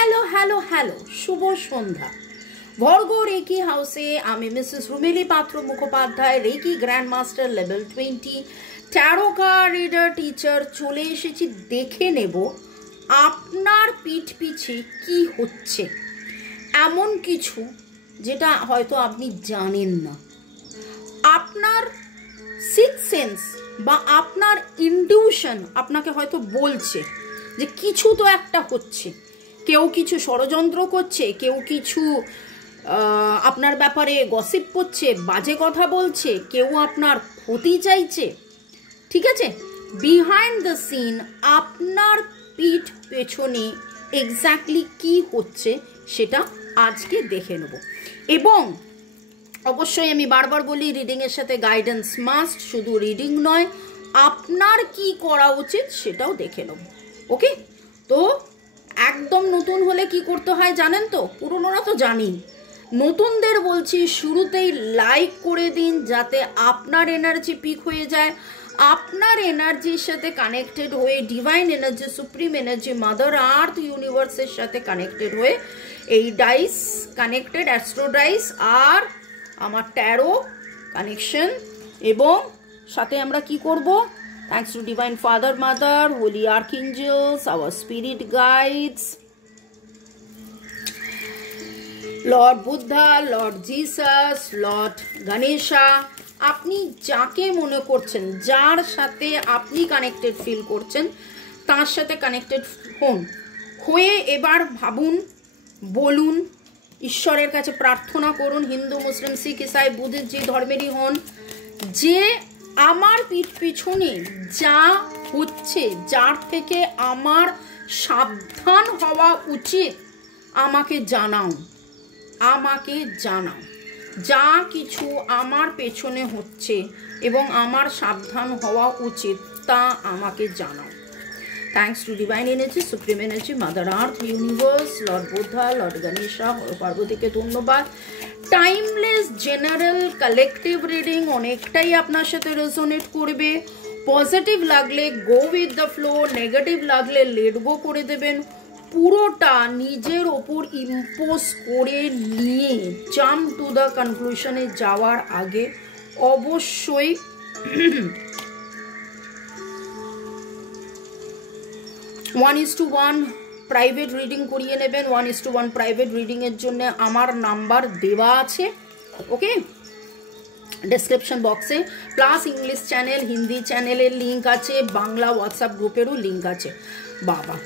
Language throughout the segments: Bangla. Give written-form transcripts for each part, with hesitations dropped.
হ্যালো হ্যালো হ্যালো, শুভ সন্ধ্যা। ভর্গ রেকি হাউসে আমি Mrs Rumeli Patra Mukhopadhyay, reiki grand master level 20 tarot card reader teacher চলে এসেছি। দেখে নেব আপনার পিঠ পিছে কি হচ্ছে, এমন কিছু যেটা হয়তো আপনি জানেন না। আপনার সিক্স সেন্স বা আপনার ইনটিউশন আপনাকে হয়তো বলছে যে কিছু তো একটা হচ্ছে, কেউ কিছু ষড়যন্ত্র করছে, কেউ কিছু আপনার ব্যাপারে গসিপ করছে, বাজে কথা বলছে, কেউ আপনার ক্ষতি চাইছে। ঠিক আছে, বিহাইন্ড দ্য সিন আপনার পিঠ পেছনে এক্স্যাক্টলি কি হচ্ছে সেটা আজকে দেখে নেব। এবং অবশ্যই আমি বারবার বলি, রিডিংয়ের সাথে গাইডেন্স মাস্ট, শুধু রিডিং নয়, আপনার কি করা উচিত সেটাও দেখে নেব। ওকে, তো একদম নতুন হলে কি করতে হয় জানেন তো, পুরনোরা তো জানি, নতুনদের বলছি শুরুতেই লাইক করে দিন যাতে আপনার এনার্জি পিক হয়ে যায়। আপনার এনার্জির সাথে কানেক্টেড হয়ে divine energy, supreme energy, mother earth ইউনিভার্সের সাথে কানেক্টেড হয়ে এই ডাইস কানেক্টেড, অ্যাস্ট্রো ডাইস আর আমার ট্যারো কানেকশন। এবং সাথে আমরা কি করব, thanks to divine father, mother, holy archangels, our spirit guides, lord Buddha, lord Jesus, lord Ganesha, আপনি যাকে মনে করছেন, যার সাথে আপনি কানেক্টেড ফিল করছেন, তার সাথে কানেক্টেড হন। হয়ে এবার ভাবুন, বলুন, ঈশ্বরের কাছে প্রার্থনা করুন, হিন্দু, মুসলিম, শিখ, ইসাই, বুদ্ধিস্ট যে ধর্মেরই হন, যে আমার পিঠ পিছনে যা হচ্ছে, যার থেকে আমার সাবধান হওয়া উচিত, আমাকে জানাও, আমাকে জানাও। যা কিছু আমার পেছনে হচ্ছে এবং আমার সাবধান হওয়া উচিত তা আমাকে জানাও। Thanks to divine energy, supreme energy, mother earth universe, lord Buddha, lord Ganesha, পার্বতীকে ধন্যবাদ। টাইমলেস জেনারেল কালেকটিভ রিডিং অনেকটাই আপনার সাথে রেজোনেট করবে। পজিটিভ লাগলে go with the flow, negative লাগলে লেট গো করে দেবেন। পুরোটা নিজের ওপর ইম্পোজ করে নিয়ে জাম্প টু দ্য কনক্লুশনে যাওয়ার আগে অবশ্যই 1:1 প্রাইভেট রিডিং করিয়ে নেবেন। 1:1 প্রাইভেট রিডিংয়ের জন্য আমার নাম্বার দেওয়া আছে, ওকে, ডেসক্রিপশন বক্সে। প্লাস ইংলিশ চ্যানেল, হিন্দি চ্যানেলের লিঙ্ক আছে, বাংলা হোয়াটসঅ্যাপ গ্রুপেরও লিঙ্ক আছে। বাবা,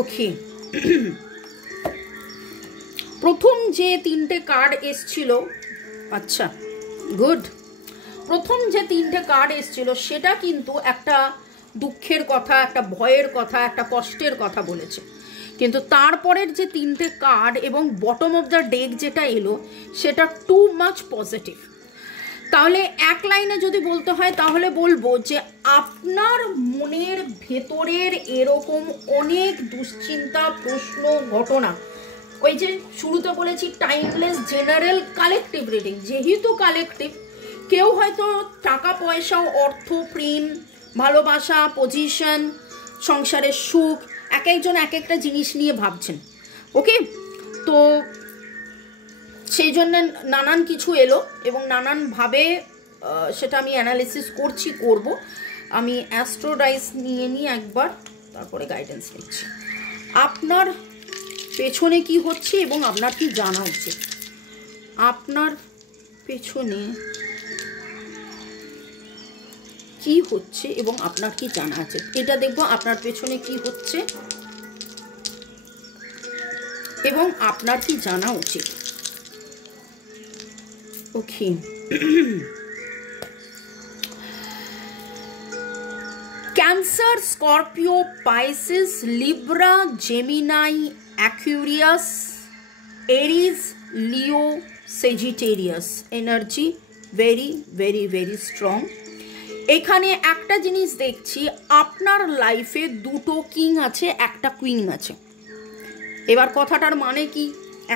ওকে। প্রথম যে তিনটে কার্ড এসছিল, আচ্ছা গুড, প্রথম যে তিনটে কার্ড এসছিল সেটা কিন্তু একটা দুঃখের কথা, একটা ভয়ের কথা, একটা কষ্টের কথা বলেছে। কিন্তু তারপরের যে তিনটে কার্ড এবং বটম অফ দ্য ডেক যেটা এলো সেটা টু মাচ পজিটিভ। তাহলে এক লাইনে যদি বলতে হয় তাহলে বলবো যে আপনার মনের ভেতরের এরকম অনেক দুশ্চিন্তা, প্রশ্ন, ঘটনা, ওই যে শুরুতে বলেছি টাইমলেস জেনারেল কালেকটিভ রিডিং, যেহেতু কালেকটিভ, কেউ হয়তো টাকা পয়সা, অর্থ, প্রেম, ভালোবাসা, পজিশন, সংসারের সুখ, এক একজন এক একটা জিনিস নিয়ে ভাবছেন, ওকে। তো সেই জন্য নানান কিছু এলো এবং নানানভাবে সেটা আমি অ্যানালিসিস করব। আমি অ্যাস্ট্রো ডাইস নিয়ে একবার, তারপরে গাইডেন্স নিচ্ছি। আপনার পেছনে কি হচ্ছে এবং আপনার কি জানা উচিত, আপনার পেছনে কি হচ্ছে এবং আপনার কি জানা আছে, এটা দেখবো। আপনার পেছনে কি হচ্ছে এবং আপনার কি জানা উচিত, okay. Cancer, Scorpio, Pisces, Libra, Gemini, Aquarius, Aries, Leo, Sagittarius energy very very very strong. এখানে একটা জিনিস দেখছি, আপনার লাইফে দুটো কিং আছে, একটা কুইন আছে। এবার কথাটার মানে কি,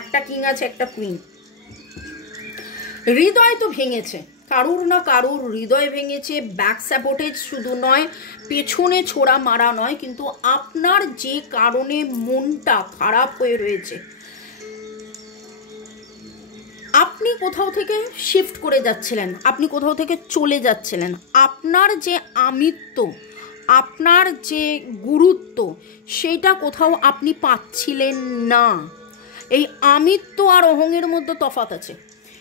একটা কিং আছে, একটা কুইন। হৃদয় তো ভেঙেছে, কারুর না কারুর হৃদয় ভেঙেছে, ব্যাক স্যাবোটেজ শুধু নয়, পেছনে ছোড়া মারা নয়, কিন্তু আপনার যে কারণে মনটা খারাপ হয়ে রয়েছে, আপনি কোথাও থেকে শিফট করে যাচ্ছিলেন, আপনি কোথাও থেকে চলে যাচ্ছিলেন, আপনার যে আমিত্ব, আপনার যে গুরুত্ব, সেইটা কোথাও আপনি পাচ্ছিলেন না। এই আমিত্ব আর অহংয়ের মধ্যে তফাৎ আছে,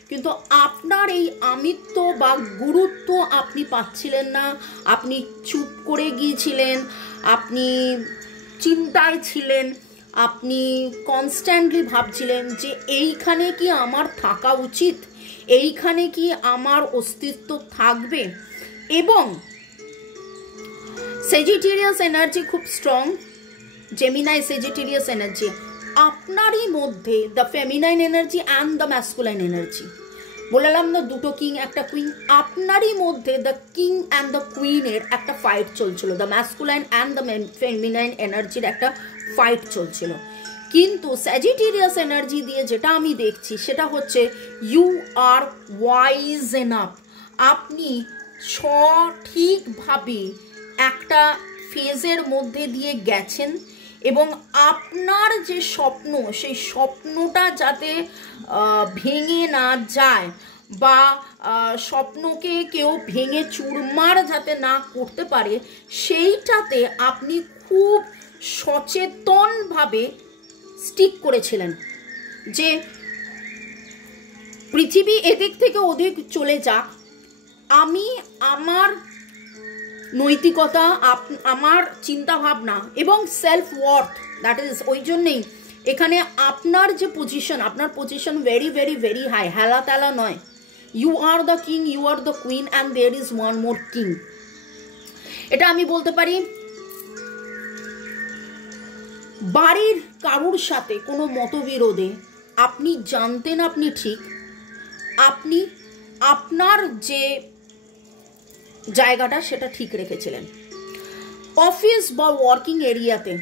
কিন্তু আপনার এই আমিত্ব বা গুরুত্ব আপনি পাচ্ছিলেন না। আপনি চুপ করে গিয়েছিলেন, আপনি চিন্তায় ছিলেন, আপনি কনস্ট্যান্টলি ভাবছিলেন যে এইখানে কি আমার থাকা উচিত, এইখানে কি আমার অস্তিত্ব থাকবে। এবং সেজিটেরিয়াস এনার্জি খুব স্ট্রং, জেমিনাই সেজিটেরিয়াস এনার্জি, আপনারই মধ্যে the feminine energy and the masculine energy, বললাম না দুটো কিং একটা কুইন, আপনারই মধ্যে দ্য কিং অ্যান্ড দ্য কুইনের একটা ফাইট চলছিল, the masculine and the feminine এনার্জির একটা ফাইট চলছিল। কিন্তু স্যাজিটেরিয়াস এনার্জি দিয়ে যেটা আমি দেখছি সেটা হচ্ছে ইউ আর ওয়াইজ এনাফ, আপনি সঠিকভাবে একটা ফেজের মধ্যে দিয়ে গেছেন এবং আপনার যে স্বপ্ন, সেই স্বপ্নটা যাতে ভেঙে না যায় বা স্বপ্নকে কেউ ভেঙে চুরমার যাতে না করতে পারে, সেইটাতে আপনি খুব সচেতনভাবে স্টিক করেছিলেন যে পৃথিবী এদিক থেকে ওদিক চলে যাক, আমি আমার নৈতিকতা, আমার চিন্তাভাবনা এবং সেলফ ওয়ার্থ, দ্যাট ইজ, ওই জন্যেই এখানে আপনার যে পজিশন, আপনার position very very very high, হেলা তেলা নয়। You are the king, you are the queen and there is one more king. এটা আমি বলতে পারি বাড়ির কারুর সাথে কোনো মতবিরোধে আপনি জানতেন আপনি ঠিক, আপনি আপনার যে জায়গাটা সেটা ঠিক রেখেছিলেন। অফিস বা ওয়ার্কিং এরিয়াতে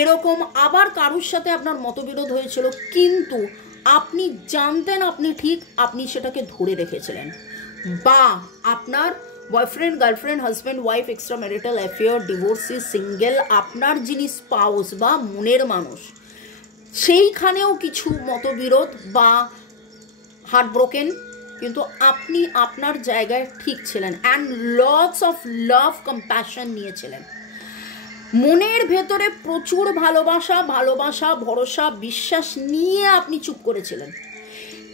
এরকম আবার কারুর সাথে আপনার মতবিরোধ হয়েছিল, কিন্তু আপনি জানতেন আপনি ঠিক, আপনি সেটাকে ধরে রেখেছিলেন। বা আপনার boyfriend, girlfriend, husband, wife, extra marital affair, divorcee, single, আপনার যিনি স্পাউস বা মনের মানুষ, সেইখানেও কিছু মতবিরোধ বা হার্টব্রোকেন, কিন্তু আপনি আপনার জায়গায় ঠিক ছিলেন and lots of love compassion নিয়েছিলেন। মনের ভেতরে প্রচুর ভালোবাসা, ভালোবাসা, ভরসা, বিশ্বাস নিয়ে আপনি চুপ করেছিলেন,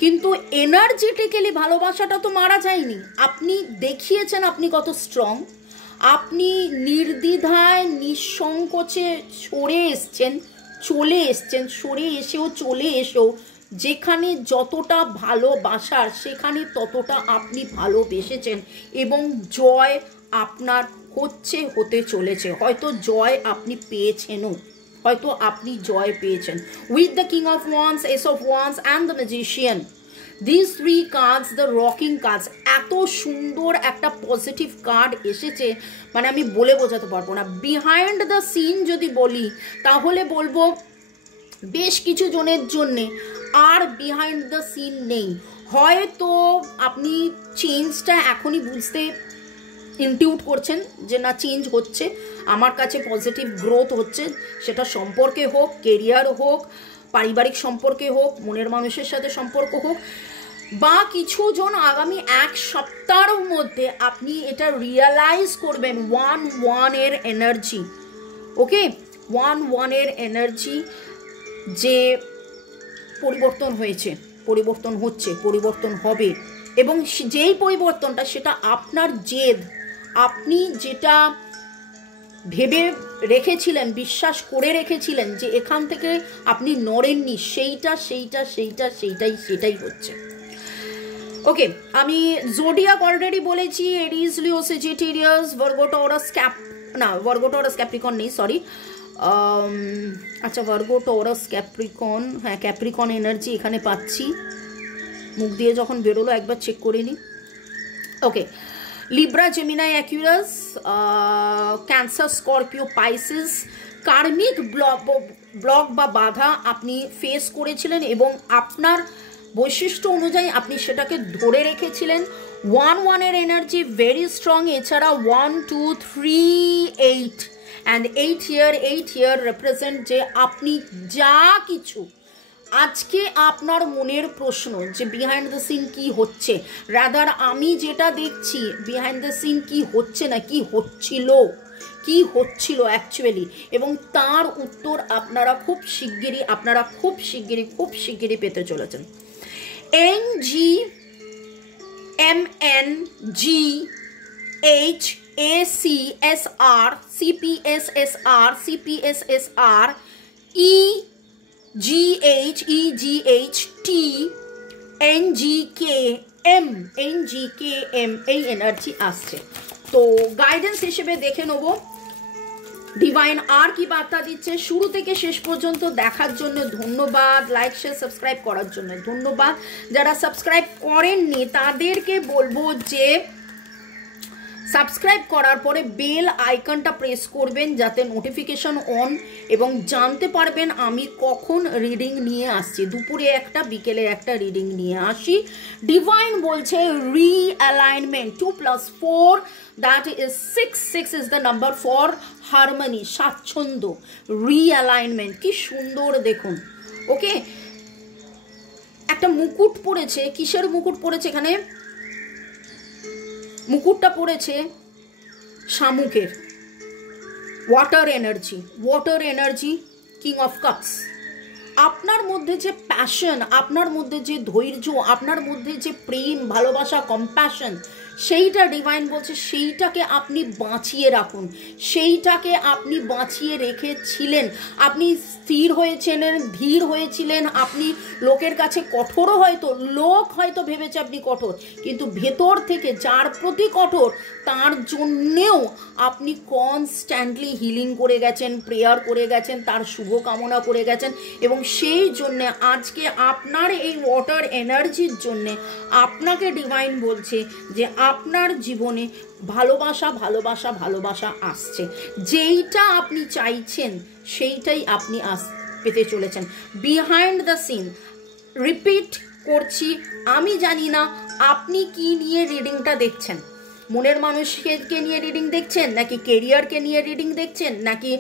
কিন্তু এনার্জেটিক্যালি ভালোবাসাটা তো মারা যায়নি। আপনি দেখিয়েছেন আপনি কত স্ট্রং, আপনি নির্দ্বিধায় নিঃসংকোচে সরে এসছেন, চলে এসছেন, সরে এসেও চলে এসেও যেখানে যতটা ভালোবাসার সেখানে ততটা আপনি ভালোবেসেছেন এবং জয় আপনার হচ্ছে, হতে চলেছে। হয়তো জয় আপনি পেয়েছেনও, হয়তো আপনি জয় পেয়েছেন। With the king of wands, S of wands and the magician, this three cards, the rocking cards, এত সুন্দর একটা পজিটিভ কার্ড এসেছে, মানে আমি বলে বোঝাতে পারবো না। বিহাইন্ড দ্য সিন যদি বলি তাহলে বলবো বেশ কিছু জনের জন্যে আর বিহাইন্ড দ্য সিন নেই। হয়তো আপনি চেঞ্জটা এখনই বুঝতে ইনটিউট করছেন যে না, চেঞ্জ হচ্ছে, আমার কাছে পজিটিভ গ্রোথ হচ্ছে, সেটা সম্পর্কে হোক, কেরিয়ার হোক, পারিবারিক সম্পর্কে হোক, মনের মানুষের সাথে সম্পর্ক হোক, বা কিছু জন আগামী এক সপ্তাহের মধ্যে আপনি এটা রিয়ালাইজ করবেন 1-1 এর এনার্জি। ওকে, 1-1 এর এনার্জি যে পরিবর্তন হয়েছে, পরিবর্তন হচ্ছে, পরিবর্তন হবে, এবং যেই পরিবর্তনটা সেটা আপনার জেদ, আপনি যেটা ভেবে রেখেছিলেন, বিশ্বাস করে রেখেছিলেন যে এখান থেকে আপনি নড়েননি, সেটাই হচ্ছে। ওকে, আমি জোডিয়াক অলরেডি বলেছি, Aries, Leo, Sagittarius, Virgo, Taurus, Virgo, Taurus, Capricorn নেই, সরি, আচ্ছা, ভার্গো, টরাস, ক্যাপ্রিকন, হ্যাঁ ক্যাপ্রিকন এনার্জি এখানে পাচ্ছি, মুখ দিয়ে যখন বেরোলো একবার চেক করে নিই। Okay, Libra, Gemini, Aquarius, Cancer, Scorpio, Pisces, karmic block বা বাধা আপনি ফেস করেছিলেন এবং আপনার বৈশিষ্ট্য অনুযায়ী আপনি সেটাকে ধরে রেখেছিলেন। 1 এর এনার্জি ভেরি স্ট্রং। এছাড়া 1 2 3 8 অ্যান্ড 8 ইয়ার রিপ্রেজেন্ট যে আপনি যা কিছু আজকে আপনার মনের প্রশ্ন যে বিহাইন্ড দ্য সিন কি হচ্ছে, রাদার আমি যেটা দেখছি বিহাইন্ড দ্য সিন কি হচ্ছে না কি হচ্ছিল অ্যাকচুয়ালি, এবং তার উত্তর আপনারা খুব শিগগিরই পেতে চলেছেন। NGMNGHACSR CPSSR EGHT NGKM এই এনার্জি আসছে। তো গাইডেন্স হিসেবে দেখে নেব ডিভাইন আর কি বার্তা দিচ্ছে। শুরু থেকে শেষ পর্যন্ত দেখার জন্য ধন্যবাদ, লাইক শেয়ার সাবস্ক্রাইব করার জন্য ধন্যবাদ। যারা সাবস্ক্রাইব করেননি তাদেরকে বলবো যে সাবস্ক্রাইব করার পরে বেল আইকনটা প্রেস করবেন যাতে নোটিফিকেশন অন, এবং জানতে পারবেন আমি কখন রিডিং নিয়ে আসছি। দুপুরে একটা, বিকেলে একটা রিডিং নিয়ে আসি। ডিভাইন বলছে রিঅ্যালাইনমেন্ট 2 + 4 that is 6 is the number for harmony, স্বাচ্ছন্দ্য। রিঅ্যালাইনমেন্ট কি সুন্দর দেখুন। ওকে, একটা মুকুট পড়েছে। কিসের মুকুট পড়েছে এখানে? মুকুটটা পড়েছে শামুকের। Water energy king of cups. আপনার মধ্যে যে প্যাশন, আপনার মধ্যে যে ধৈর্য, আপনার মধ্যে যে প্রেম, ভালোবাসা, কম্প্যাশন, সেইটা ডিভাইন বলছে সেইটাকে আপনি বাঁচিয়ে রাখুন। সেইটাকে আপনি বাঁচিয়ে রেখেছিলেন। আপনি স্থির হয়েছিলেন, ধীর হয়েছিলেন। আপনি লোকের কাছে কঠোরও লোক হয়তো ভেবেছে আপনি কঠোর, কিন্তু ভেতর থেকে যার প্রতি কঠোর তার জন্যেও আপনি কনস্ট্যান্টলি হিলিং করে গেছেন, প্রেয়ার করে গেছেন, তার শুভকামনা করে গেছেন। এবং সেই জন্যে আজকে আপনার এই ওয়াটার এনার্জির জন্যে আপনাকে ডিভাইন বলছে যে আপনার জীবনে ভালোবাসা আসছে। যেইটা আপনি চাইছেন সেইটাই আপনি পেতে চলেছেন। বিহাইন্ড দ্য সিন, রিপিট করছি, আমি জানি না আপনি কি নিয়ে রিডিংটা দেখছেন। মনের মানুষকে নিয়ে রিডিং দেখছেন, নাকি কেরিয়ারকে নিয়ে রিডিং দেখছেন, নাকি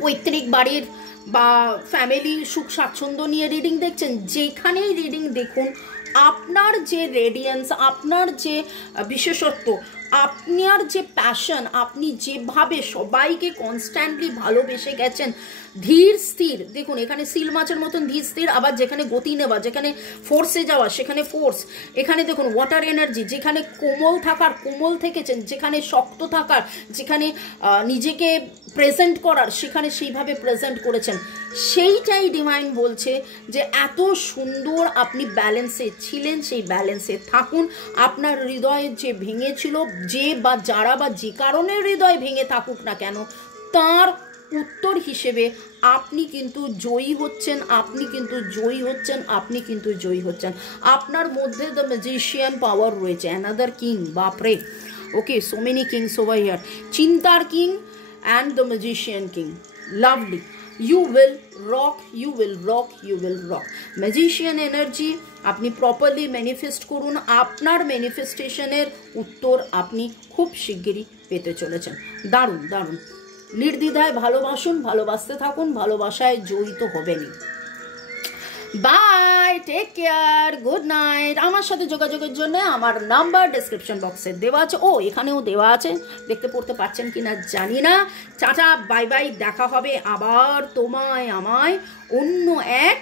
পৈতৃক বাড়ির বা ফ্যামিলি সুখ স্বাচ্ছন্দ্য নিয়ে রিডিং দেখছেন। যেখানেই রিডিং দেখুন, আপনার যে রেডিয়েন্স, আপনার যে বিশেষত্ব, আপনার যে প্যাশন, আপনি যেভাবে সবাইকে কনস্ট্যান্টলি ভালোবেসে গেছেন, ধীর স্থির। দেখুন এখানে সিল মাছের মতন ধীর স্থির, আবার যেখানে গতি নেওয়া, যেখানে ফোর্সে যাওয়া সেখানে ফোর্স। এখানে দেখুন ওয়াটার এনার্জি, যেখানে কোমল থাকার কোমল থেকেছেন, যেখানে শক্ত থাকার, যেখানে নিজেকে প্রেজেন্ট করার সেখানে সেইভাবে প্রেজেন্ট করেছেন। সেইটাই ডিভাইন বলছে যে এত সুন্দর আপনি ব্যালেন্সে ছিলেন, সেই ব্যালেন্সে থাকুন। আপনার হৃদয় যে ভেঙেছিল, যে বা যারা বা যে কারণে হৃদয় ভেঙে থাকুক না কেন, তার উত্তর হিসেবে আপনি কিন্তু জয়ী হচ্ছেন। আপনার মধ্যে দ্য ম্যাজিশিয়ান পাওয়ার রয়েছে, অ্যানাদার কিং। বাপরে, okay, so many kings over here. চিন্তার king and the magician king. Lovely. You will rock. Magician energy আপনি প্রপারলি ম্যানিফেস্ট করুন। আপনার ম্যানিফেস্টেশনের উত্তর আপনি খুব শিগগিরই পেতে চলেছেন। দারুণ। নির্দ্বিধায় ভালোবাসুন, ভালোবাসতে থাকুন, ভালোবাসায় জড়িত হবেনই। Bye, take care, good night. আমার সাথে যোগাযোগের জন্য আমার নাম্বার ডেসক্রিপশন বক্সে দেওয়া আছে, এখানেও দেওয়া আছে, দেখতে পড়তে পাচ্ছেন কিনা জানি না। টাটা, বাই বাই, দেখা হবে আবার তোমায় আমায় অন্য এক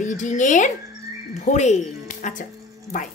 রিডিংয়ের ভোরে। আচ্ছা, বাই।